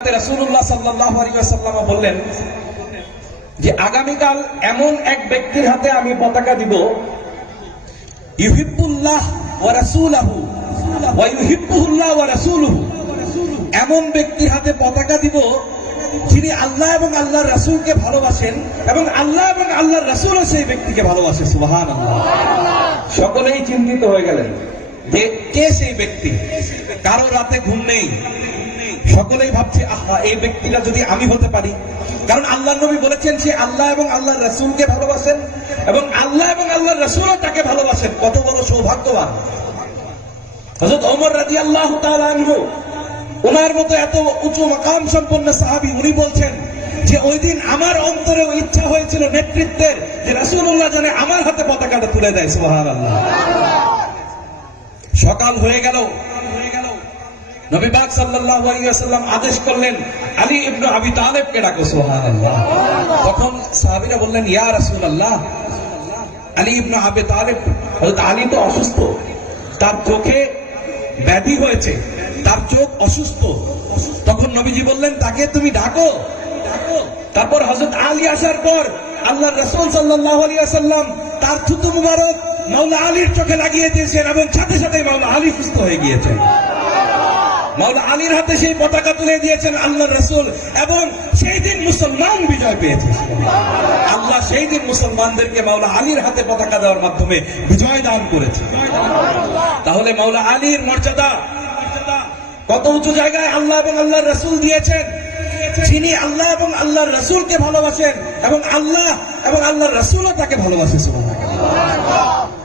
রাসূলুল্লাহ সাল্লাল্লাহু আলাইহি ওয়াসাল্লাম বললেন যে আগামীকাল এমন এক ব্যক্তির হাতে আমি পতাকা দিব, ইউহিব্বুল্লাহ ওয়া রাসূলুহু ওয়া ইউহিব্বুহুল্লাহ ওয়া রাসূলুহু, এমন ব্যক্তির হাতে পতাকা দিব যিনি আল্লাহ এবং আল্লাহর রাসূলকে ভালোবাসেন এবং আল্লাহ এবং আল্লাহর রাসূলও সেই ব্যক্তিকে ভালোবাসে। সুবহানাল্লাহ। সকলেই চিন্তিত হয়ে গেলেন যে কে সেই ব্যক্তি। কারো রাতে ঘুম নেই, সকলেই ভাবছে আহা, এই ব্যক্তিটা যদি আমি হতে পারি। কারণ আল্লাহর নবী বলেছেন সে আল্লাহ এবং আল্লাহর রাসূলকে ভালোবাসেন এবং আল্লাহ এবং আল্লাহর রাসূলও তাকে ভালোবাসেন। কত বড় সৌভাগ্যবান। হযরত ওমর রাদিয়াল্লাহু তাআলা আনহু, ওনার মতো এত উঁচু মাকাম সম্পন্ন সাহাবী, উনি বলছেন যে ওই দিন আমার অন্তরে ইচ্ছা হয়েছিল নেতৃত্বের, যে রাসূলুল্লাহ যেন আমার হাতে পতাকাটা তুলে দেয়। সুবহানাল্লাহ। সকাল হয়ে গেল, নবী পাক সাল্লাল্লাহু আলাইহি ওয়াসাল্লাম আদেশ করলেন আলী ইবনে আবি তালেবকে ডাকো। সুবহানাল্লাহ। তখন সাহাবীরা বললেন ইয়া রাসূলুল্লাহ, আলী ইবনে আবি তালেব, হযরত আলী তো অসুস্থ, তার চোখে ব্যাধি হয়েছে, তার চোখ অসুস্থ। তখন নবীজি বললেন তাকে তুমি ডাকো। তারপর হযরত আলী আসার পর আল্লাহর রাসূল সাল্লাল্লাহু আলাইহি ওয়াসাল্লাম তার থুতু মুবারক মাওলা আলীর চোখে লাগিয়ে দিয়েছেন এবং সাথে সাথে মাওলা আলী সুস্থ হয়ে গিয়েছেন। মাওলা আলীর হাতে সেই পতাকা তুলে দিয়েছেন আল্লাহর রাসূল এবং সেই দিন মুসলমান বিজয় পেয়েছে। আল্লাহ সেই দিন মুসলমানদেরকে মাওলা আলীর হাতে পতাকা দেওয়ার মাধ্যমে বিজয় দান করেছে। তাহলে মাওলা আলীর মর্যাদা কত উঁচু জায়গায় আল্লাহ এবং আল্লাহর রাসূল দিয়েছেন। যিনি আল্লাহ এবং আল্লাহর রাসূলকে ভালোবাসেন এবং আল্লাহ এবং আল্লাহর রাসূলও তাকে ভালোবাসে। সুবহানাল্লাহ।